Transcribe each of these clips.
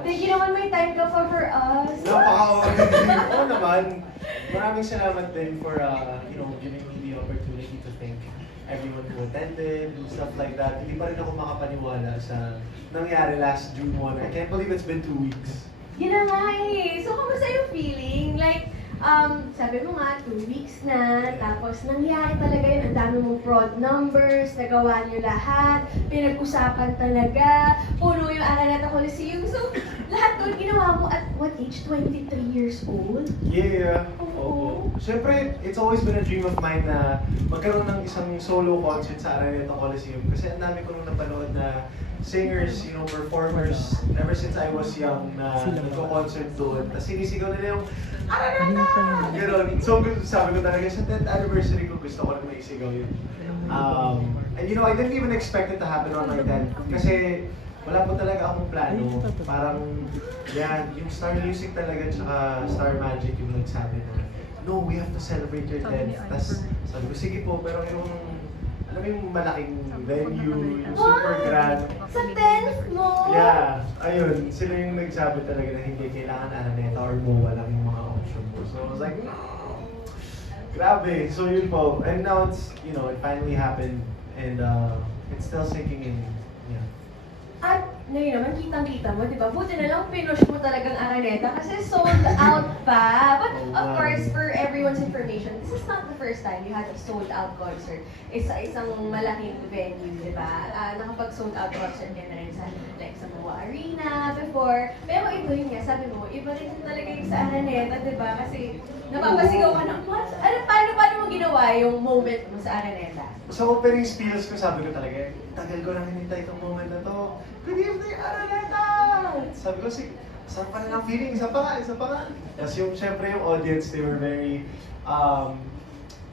much. Thank you naman, may time ka pa for us. Oo naman. Maraming salamat din for, giving me the opportunity to thank everyone who attended and stuff like that. Hindi pa rin ako makapaniwala sa nangyari last June 1. I can't believe it's been 2 weeks. Yun na nga eh. So, kamusta yung feeling? Like, sabi mo nga, 2 weeks na, tapos nangyari talaga yun, ang dami mong fraud numbers, nagawa niyo lahat, pinag-usapan talaga, puno yung Araneta Coliseum. So, lahat doon ginawa mo at what age? 23 years old? Yeah. Oo. Siyempre, it's always been a dream of mine na magkaroon ng isang solo concert sa Araneta Coliseum. Kasi ang dami ko nung napanood na singers, performers, ever since I was young na nagko-concert doon. Tapos sinisigaw nila yung Araneta! Gano'n. So, sabi ko talaga, sa 10th anniversary ko, gusto ko rin maisigaw yun. And I didn't even expect it to happen on my 10th. Kasi wala po talaga akong plano. Parang, yan, yung Star Music talaga, tsaka Star Magic yung nagsabi na, no, we have to celebrate your 10th. Tapos sabi ko, sige po, pero alam mo yung malaking venue, yung super grand. Sa 10th mo? Yeah, ayun, sila yung nagsabi talaga na hindi kailangan Araneta or MOA lang yung mga option mo. So I was like, no! Grabe, so yun po. And now it's, it finally happened and it's still sinking in. Yeah. At ngayon naman, kitang-kita mo, di ba? Buti na lang pinush mo talagang Araneta kasi sold out pa. But of course, for everyone's information, this is not the first time you had a sold out concert. Isang malaking venue, di ba? Nakapag-sold out concert ka na rin sa, like, sa MOA Arena before. Pero ito yun nga, sabi mo, iba rin talaga yung sa Araneta, di ba? Kasi napapasigaw ka ng, what? Paano mo ginawa yung moment mo sa Araneta? Sa opening speech ko, sabi ko talaga, tagal ko nang hinintay itong moment na to. Good evening, Araneta! Sabi ko, saan pa na ng feeling? Isa pa nga. Tapos syempre yung audience, they were very,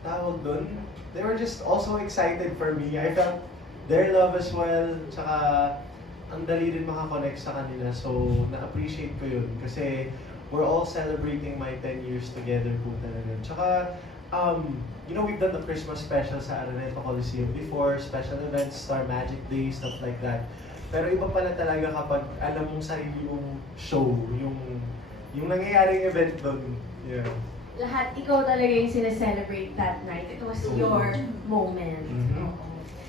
tawag dun, they were just also excited for me. I felt their love as well, tsaka ang dali din makakonect sa kanila. So, na-appreciate ko yun. Kasi we're all celebrating my 10 years together po talaga. Tsaka, we've done the Christmas special sa Araneta Coliseum before, special events, Star Magic Day, stuff like that. Pero iba pala talaga kapag alam mong sarili mong show, yung nangyayaring event doon. Yeah. Lahat, ikaw talaga yung sineselebrate that night. It was your moment. Mhm.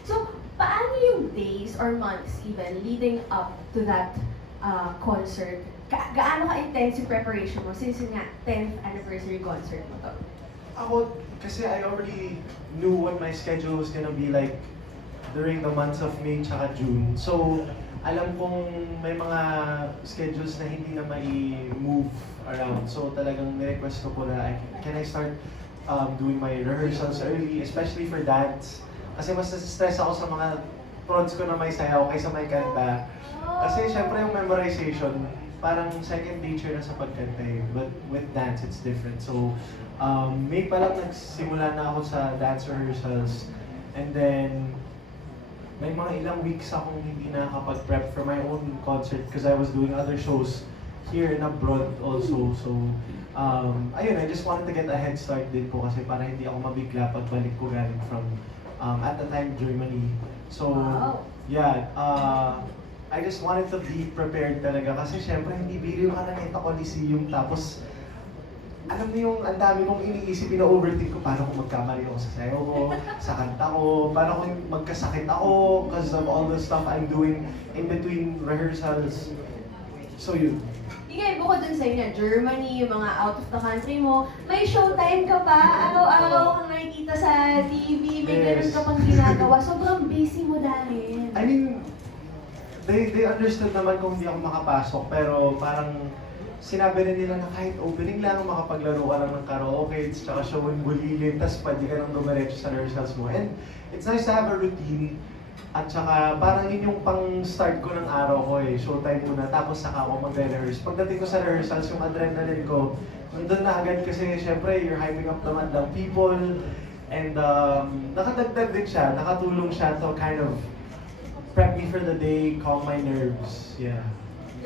So, paano yung days or months even leading up to that concert? Gaano ka-intense yung preparation mo since yun nga 10th anniversary concert mo to? Ako, kasi I already knew what my schedule was gonna be like during the months of May tsaka June. So, alam kong may mga schedules na hindi na mai-move around. So, talagang nirequest ko po na, can I start doing my rehearsals early, especially for dance? Kasi mas stress ako sa mga prods ko na may sayaw kaysa may kanta. Kasi syempre yung memorization, parang second nature na sa pagkanta eh. But with dance, it's different. So, May pa lang nagsimula na ako sa dance rehearsals. And then, may mga ilang weeks akong hindi nakakapag-prep for my own concert because I was doing other shows here and abroad also. So, ayun, I just wanted to get a head start din po kasi para hindi ako mabigla pagbalik ko galing from, at the time, Germany. So, yeah, I just wanted to be prepared talaga kasi syempre hindi biro yung Araneta Coliseum tapos alam mo yung ang dami kong iniisip, ina-overthink ko paano kung magkamali ako sa sayaw ko, sa kanta ko, paano kung magkasakit ako because of all the stuff I'm doing in between rehearsals. So yun. Ingay, bukod dun sa inyo, Germany, yung mga out of the country mo, may showtime ka pa, araw-araw kang nakikita sa TV, may ganun ka pang ginagawa, sobrang busy mo dahil. I mean, they understood naman kung hindi ako makapasok pero parang sinabi rin nila na kahit opening lang, makapaglaro ka lang ng karaoke, tsaka show and bulilin, tapos pwede ka nang dumiretso sa rehearsals mo. And it's nice to have a routine. At saka parang yun yung pang-start ko ng araw ko eh. Showtime muna, tapos saka ako magre-rehearse. Pagdating ko sa rehearsals, yung adrenaline ko, nandun na agad kasi syempre you're hyping up the madlang people. And nakadagdag din siya, nakatulong siya to kind of prep me for the day, calm my nerves. Yeah.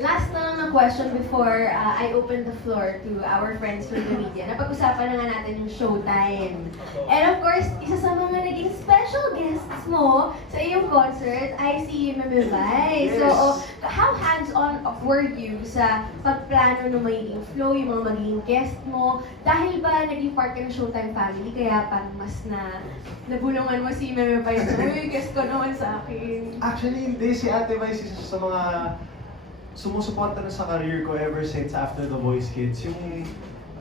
Last na lang na question before I open the floor to our friends from the media. Napag-usapan na nga natin yung showtime. And of course, isa sa mga naging special guests mo sa iyong concert ay si Meme Vice. Yes. So, how hands-on were you sa pagplano ng magiging flow, yung mga magiging guest mo? Dahil ba naging part ka ng Showtime family, kaya parang mas nabulungan mo si Meme Vice, uy, guest ko naman sa akin. Actually, hindi. Si Ate Vice isa sa mga sumusuporta na sa career ko ever since after The Voice Kids. Yung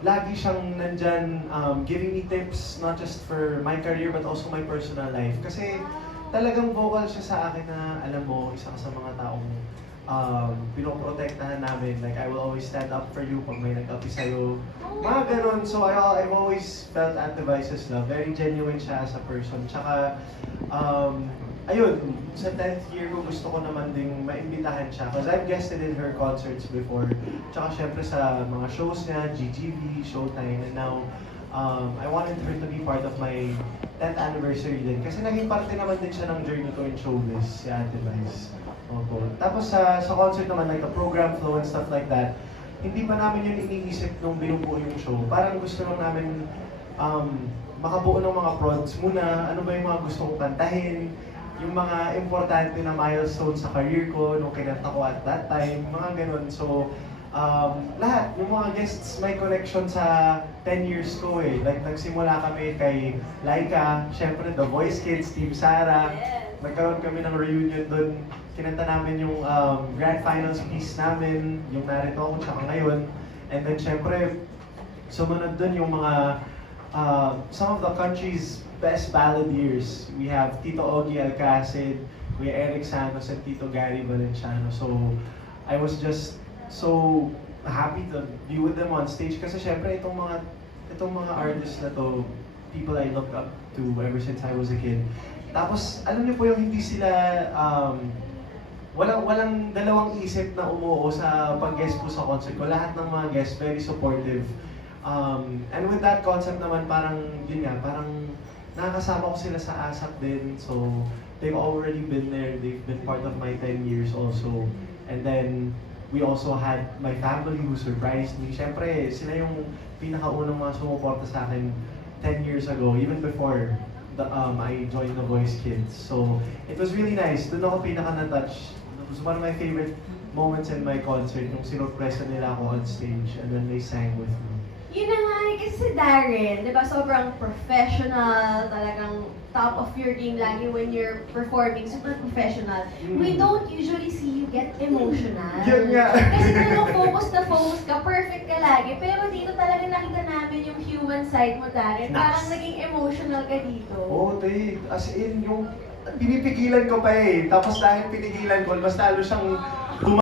lagi siyang nandyan giving me tips, not just for my career but also my personal life. Kasi talagang vocal siya sa akin na, alam mo, isa ka sa mga taong pinoprotektahan namin. Like, I will always stand up for you pag may nag-api sa'yo. Mga ganun. So, I've always felt Ate Vice's love. Very genuine siya as a person. Tsaka, ayun, sa 10th year ko gusto ko naman ding maimbitahan siya. Because I've guested in her concerts before. Tsaka syempre sa mga shows niya, GGV, Showtime, and now, I wanted her to be part of my 10th anniversary din. Kasi naging parte naman din siya ng journey ko in showbiz, si Ate Vice. Opo. Tapos sa concert naman, like the program flow and stuff like that, hindi pa namin yun iniisip nung binubuo yung show. Parang gusto lang namin makabuo ng mga prods muna, ano ba yung mga gusto kong kantahin, yung mga importante na milestone sa career ko nung kinanta ko at that time, mga ganun. So, lahat, yung mga guests may connection sa 10 years ko eh. Like, nagsimula kami kay Laika, syempre The Voice Kids, Team Sara. Nagkaroon kami ng reunion doon. Kinanta namin yung grand finals piece namin, yung narito ako tsaka ngayon. And then syempre, sumunod doon yung mga some of the country's best balladeers. We have Tito Ogie Alcacid, Kuya Eric Santos, and Tito Gary Valenciano. So, I was just so happy to be with them on stage kasi syempre itong mga artists na to, people I look up to ever since I was a kid. Tapos, alam niyo po yung hindi sila walang dalawang isip na umuo sa pag-guest ko sa concert ko. Lahat ng mga guests very supportive. And with that concept naman, parang yun nga, parang nakakasama ko sila sa ASAP din. So, they've already been there. They've been part of my 10 years also. And then, we also had my family who surprised me. Siyempre, sila yung pinakaunang mga sumuporta sa akin 10 years ago, even before I joined The Voice Kids. So, it was really nice. Doon ako pinaka-na-touch. It was one of my favorite moments in my concert, yung sinurpresa nila ako on stage and then they sang with me. Yun na nga, kasi si Darren, di ba, sobrang professional, talagang top of your game lagi when you're performing, super professional. We don't usually see you get emotional. Yun nga. Kasi talagang focus ka, perfect ka lagi. Pero dito talaga nakita namin yung human side mo, Darren. Parang naging emotional ka dito. Oo, te. As in, yung pinipigilan ko pa eh. Tapos dahil pinigilan ko, mas lalo siyang